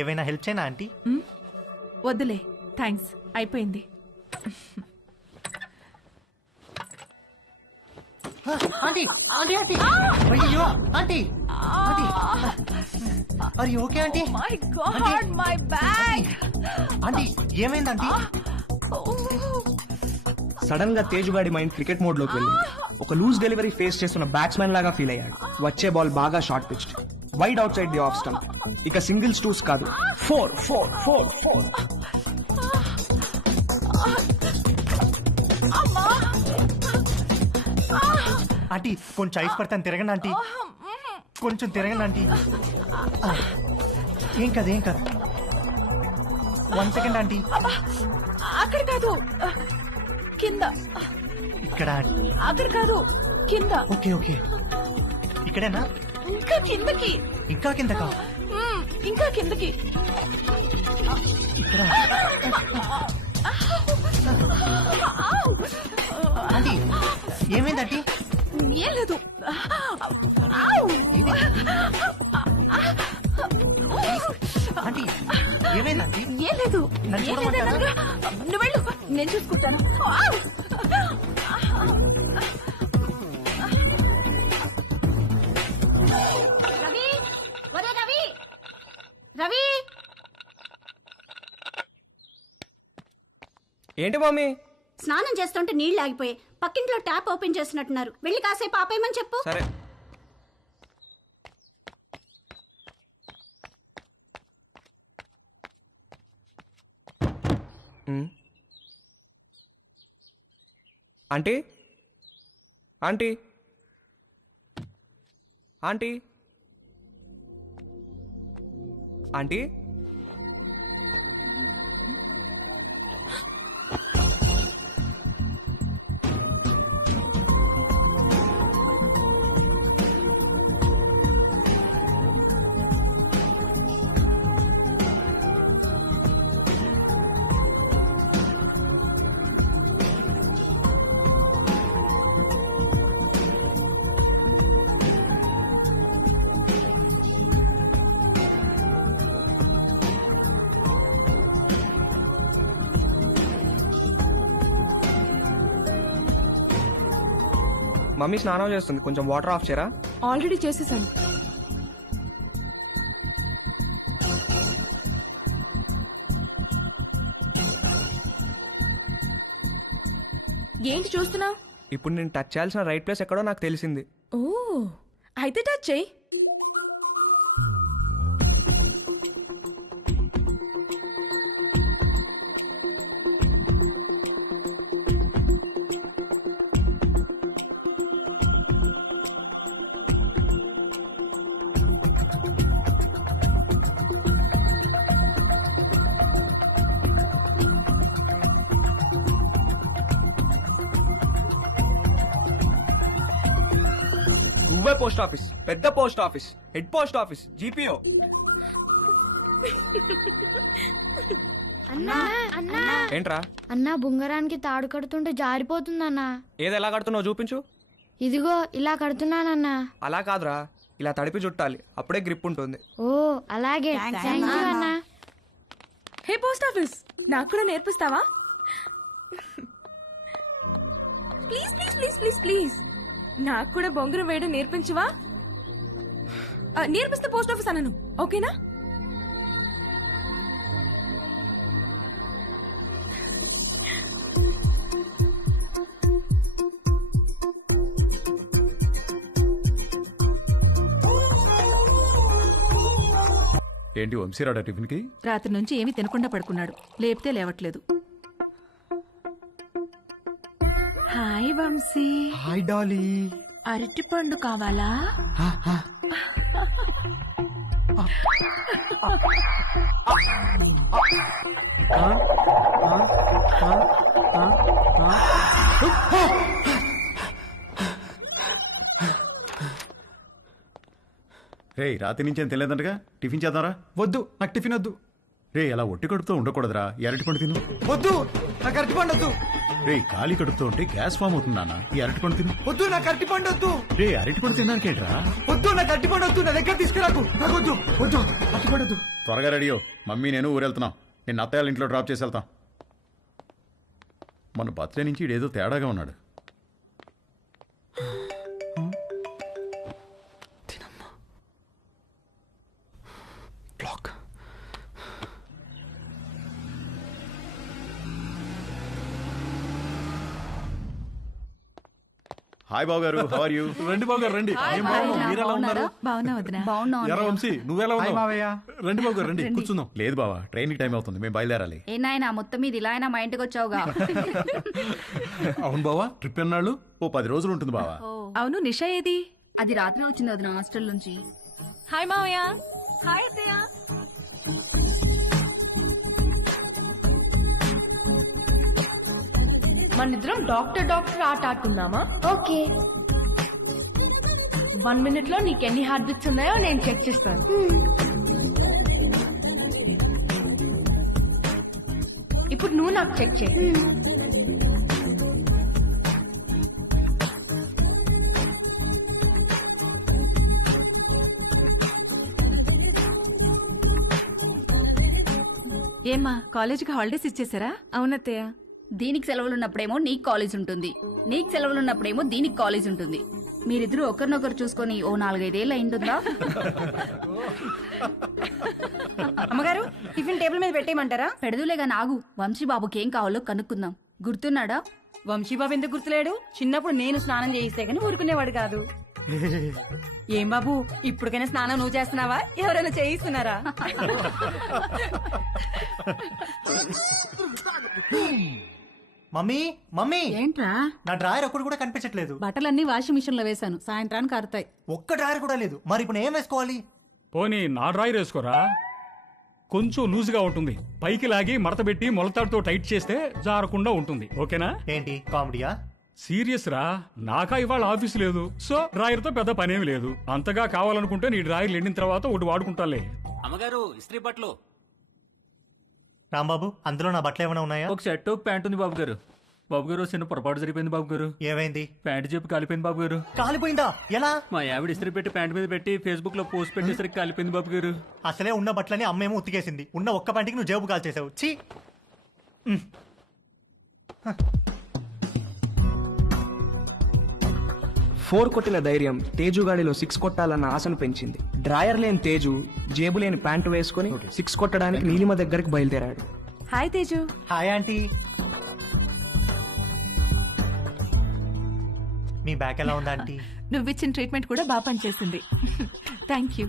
ఏవైనా హెల్ప్ చేయనా ఆంటీ? వద్దులే. థ్యాంక్స్. అయిపోయింది. Aunty aunty aunty. అయ్యో ఆంటీ ఆంటీ. అరే okay aunty? My god my bag aunty ఏమైంది ఆంటీ? సడన్గా తేజ్ గాడి మైండ్ క్రికెట్ మోడ్లోకి వెళ్ళింది. ఒక లూజ్ డెలివరీ ఫేస్ చేస్తున్న బ్యాట్స్మెన్ లాగా ఫీల్ అయ్యాడు. వచ్చే బాల్ బాగా short pitched wide outside the off stump ఇక సింగిల్స్ టూస్ కాదు. Four four four four aunty కొంచెం ఐస్ పడతాను. తిరగండి ఆంటీ. కొంచెం తిరగండి ఆంటీ. ఏం కాదు ఏం కాదు. One second aunty. అక్కడ కాదు. కింద. ఇక్కడ. అక్కడ కాదు. కింద. Okay okay. ఇక్కడేనా? ఇంకా కిందకి. ఇంకా కింద కా మ్, ఇంకా కిందకి. ఇక్కడ. ఆంటీ ఏమైంది ఆంటీ? ఏం లేదు! ఆంటీ ఏమైంది ఆంటీ? ఏం లేదు. నువ్వు వెళ్ళు. నేను చూసుకుంటాను. ఏంటి మమ్మీ స్నానం చేస్తుంటే నీళ్ళు ఆగిపోయాయి. పక్కింట్లో ట్యాప్ ఓపెన్ చేసినట్టున్నారు వెళ్ళి కాసేపు ఆపేయమని చెప్పు. సరే. Aunty? Aunty? Aunty? Aunty? Mummy స్నానం చేస్తుంది. కొంచెం వాటర్ ఆఫ్ చేయరా? ఆల్రెడీ చేసేసాను. ఏంటి చూస్తున్నావు ఇప్పుడు నేను టచ్ చేయాల్సిన రైట్ ప్లేస్ ఎక్కడో నాకు తెలిసింది. ఓ అయితే టచ్ చెయ్యి నువ్వే పోస్ట్ ఆఫీస్ పెద్ద post office head post office GPO అన్నా అన్నా ఏంట్రా? అన్నా బుంగరానికి తాడు కడుతుంటే జారిపోతుందన్నా. ఏది ఎలా కడుతున్నావు చూపించు. ఇదిగో ఇలా కడుతున్నానన్నా. అలా కాదురా ఇలా తడిపి చుట్టాలి అప్పుడే గ్రిప్ ఉంటుంది. ఓ అలాగే. థ్యాంక్ యూ అన్నా. హే పోస్ట్ ఆఫీస్ నాకు కూడా నేర్పిస్తావా? Please please please please please నాకు కూడా బొంగరం వేయడం నేర్పించవా? నేర్పిస్తే పోస్ట్ ఆఫీస్ అనను ఓకేనా? ఏంటి వంశీరాడా టిఫిన్కి? రాత్రి నుంచి ఏమీ తినకుండా పడుకున్నాడు. లేపితే లేవట్లేదు. హాయ్ వంశీ. Hi Dolly. అరటిపండు కావాలా? రే రాత్రి నుంచి ఏం తెలియదంటగా టిఫిన్ చేద్దాంరా. వద్దు నాకు టిఫిన్ వద్దు. రే అలా ఒట్టి కడుపుతో ఉండకూడదురా. ఎరటి పండు తిను. వద్దు నాకు అరటి పండు వద్దు. రే ఖాళీ కడుపుతో ఉంటే గ్యాస్ ఫామ్ అవుతుంది నాన్న. ఈ అరటి పండు తిను. వద్దు నాకు అరటి పండు వద్దు. రే అరటి పండు తిన్నాకేట్రా? వద్దు నాకు అరటి పండు వద్దు నా దగ్గర తీసుకురాకు. నాకు వద్దు వద్దు అరటి పండు వద్దు. త్వరగా రెడీయో మమ్మీ నేను ఊరెళ్తున్నాం. నేను అత్తయ్య ఇంట్లో డ్రాప్ చేసి వెళ్తాం. మన బర్త్డే నుంచి ఈడేదో తేడాగా ఉన్నాడు. హాయ్ బాబు గారు హౌ ఆర్ యూ రండి బాబు గారు రండి. ఏం బాగున్నాం మీరు ఎలా ఉన్నారు? బాగున్నా వదినా. ఎరా వంశీ నువ్వెలా ఉన్నావు? రండి బాబు గారు రండి కూర్చుందాం. లేదు బావా ట్రైన్కి టైం అవుతుంది మేము బయలుదేరాలి. ఏ నాయనా మొత్తం మీద ఇలా అయినా మా ఇంటికి వచ్చావుగా? అవును బావా ట్రిప్ ఎన్నాళ్ళు? ఓ పది రోజులు ఉంటుంది బావా. అవును నిషా ఏది? అది రాత్రి వచ్చింది వదిన హాస్టల్ నుంచి. హాయ్ మావయ్య. హాయ్ అత్తయ్య. మనిద్దరం డాక్టర్ డాక్టర్ ఆట ఆడుకుందామా? ఓకే. వన్ మినిట్లో నీకు ఎన్ని హార్ట్ బీట్స్ ఉన్నాయో నేను చెక్ చేస్తాను. ఇప్పుడు నువ్వు నాకు చెక్ చేయి. ఏమ్మా కాలేజీకి హాలిడేస్ ఇచ్చేసారా అవునత్తయ్య. దీనికి సెలవులు ఉన్నప్పుడేమో నీకు కాలేజ్ ఉంటుంది. నీకు సెలవులు ఉన్నప్పుడేమో దీనికి కాలేజ్ ఉంటుంది. మీరిద్దరూ ఒకరినొకరు చూసుకొని ఓ నాలుగైదేళ్ళు అయింటుందా? అమ్మగారు టిఫిన్ టేబుల్ మీద పెట్టేయమంటారా? పెడదులేగా నాగు వంశీ బాబుకి ఏం కావాలో కనుక్కుందాం. గుర్తున్నాడా? వంశీబాబు ఎందుకు గుర్తులేడు? చిన్నప్పుడు నేను స్నానం చేయిస్తే గానీ ఊరుకునేవాడు కాదు. ఏం బాబు ఇప్పటికైనా స్నానం నువ్వు చేస్తున్నావా? ఎవరైనా చేయిస్తున్నారా? Mummy mummy! ఏంట్రా? నా డ్రాయర్ ఒక్కడు కూడా కనిపించట్లేదు. బట్టలన్నీ వాషింగ్ మిషన్లో వేశాను. సాయంత్రానికి ఆరుతాయి. ఒక్క డ్రాయర్ కూడా లేదు. మరి ఇప్పుడు ఏం వేసుకోవాలి? పోనీ నా డ్రాయర్ వేసుకోరా? కొంచెం లూజ్గా ఉంటుంది. పైకి లాగి మడతబెట్టి మొలతాడుతో టైట్ చేస్తే జారకుండా ఉంటుంది. ఓకేనా? ఏంటి కామెడీయా? సీరియస్ రా? నాకా ఇవాళ ఆఫీస్ లేదు. సో డ్రాయర్తో పెద్ద పనేమి లేదు. అంతగా కావాలనుకుంటే నీ డ్రాయర్ ఎండిన తర్వాత ఒకటి వాడుకుంటాలే అమ్మగారు ఇస్త్రీ బట్టలు. రాంబాబు అందులో నా బట్టలు ఏమైనా ఉన్నాయా? ఒక షర్ట్ ఒక ప్యాంట్ ఉంది బాబు గారు బాబు గారు చిన్న పొరపాటు జరిగిపోయింది బాబు గారు ఏమైంది? ప్యాంట్ చెప్పి కాలిపోయింది బాబు గారు కాలిపోయిందా? ఎలా? మా ఆవిడ ఇస్త్రీ పెట్టి ప్యాంట్ మీద పెట్టి ఫేస్బుక్లో పోస్ట్ పెట్టేసరికి కాలిపోయింది బాబు గారు అసలే ఉన్న బట్టలని అమ్మేమో ఉతికేసింది. ఉన్న ఒక్క పంటికి నువ్వు జేబు కాల్ చేసావు ఫోర్ కొట్టిన ధైర్యం తేజు గాడిలో సిక్స్ కొట్టాలన్న ఆశను పెంచింది. డ్రాయర్ లేని తేజు జేబు లేని ప్యాంటు వేసుకుని సిక్స్ కొట్టడానికి నీలిమ దగ్గరికి బయలుదేరాడు. హాయ్ తేజు. Hi aunty. మీ బ్యాక్ ఎలా ఉందా ఆంటీ? నువ్విచ్చిన ట్రీట్మెంట్ కూడా బాగా పనిచేసింది. Thank you